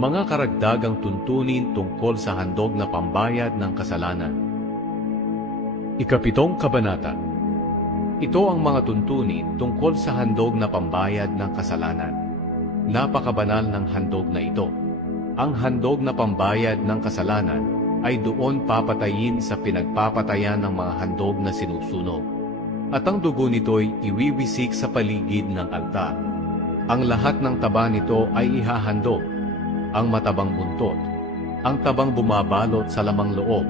Mga karagdagang tuntunin tungkol sa handog na pambayad ng kasalanan. Ikapitong Kabanata. Ito ang mga tuntunin tungkol sa handog na pambayad ng kasalanan. Napakabanal ng handog na ito. Ang handog na pambayad ng kasalanan ay doon papatayin sa pinagpapatayan ng mga handog na sinusunog. At ang dugo nito'y iwiwisik sa paligid ng altar. Ang lahat ng taba nito ay ihahandog, ang matabang buntot, ang tabang bumabalot sa lamang loob,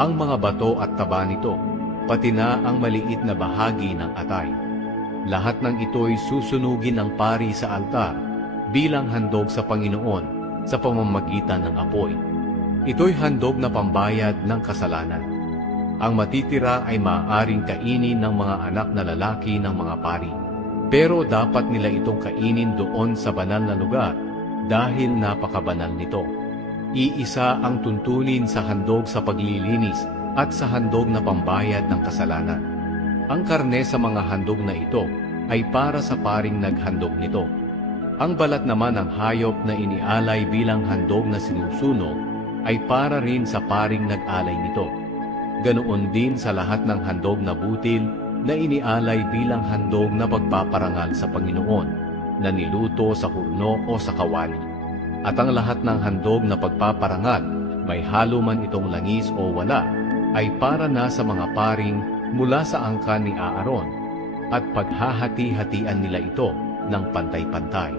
ang mga bato at taba nito, pati na ang maliit na bahagi ng atay. Lahat ng ito'y susunugin ng pari sa altar bilang handog sa Panginoon sa pamamagitan ng apoy. Ito'y handog na pambayad ng kasalanan. Ang matitira ay maaaring kainin ng mga anak na lalaki ng mga pari. Pero dapat nila itong kainin doon sa banal na lugar dahil napakabanal nito. Iisa ang tuntunin sa handog sa paglilinis at sa handog na pambayad ng kasalanan. Ang karne sa mga handog na ito ay para sa paring naghandog nito. Ang balat naman ng hayop na inialay bilang handog na sinusunog ay para rin sa paring nag-alay nito. Ganoon din sa lahat ng handog na butil na inialay bilang handog na pagpaparangal sa Panginoon, na niluto sa hurno o sa kawali. At ang lahat ng handog na pagpaparangal, may halo man itong langis o wala, ay para na sa mga paring mula sa angkan ni Aaron, at paghahati-hatian nila ito ng pantay-pantay.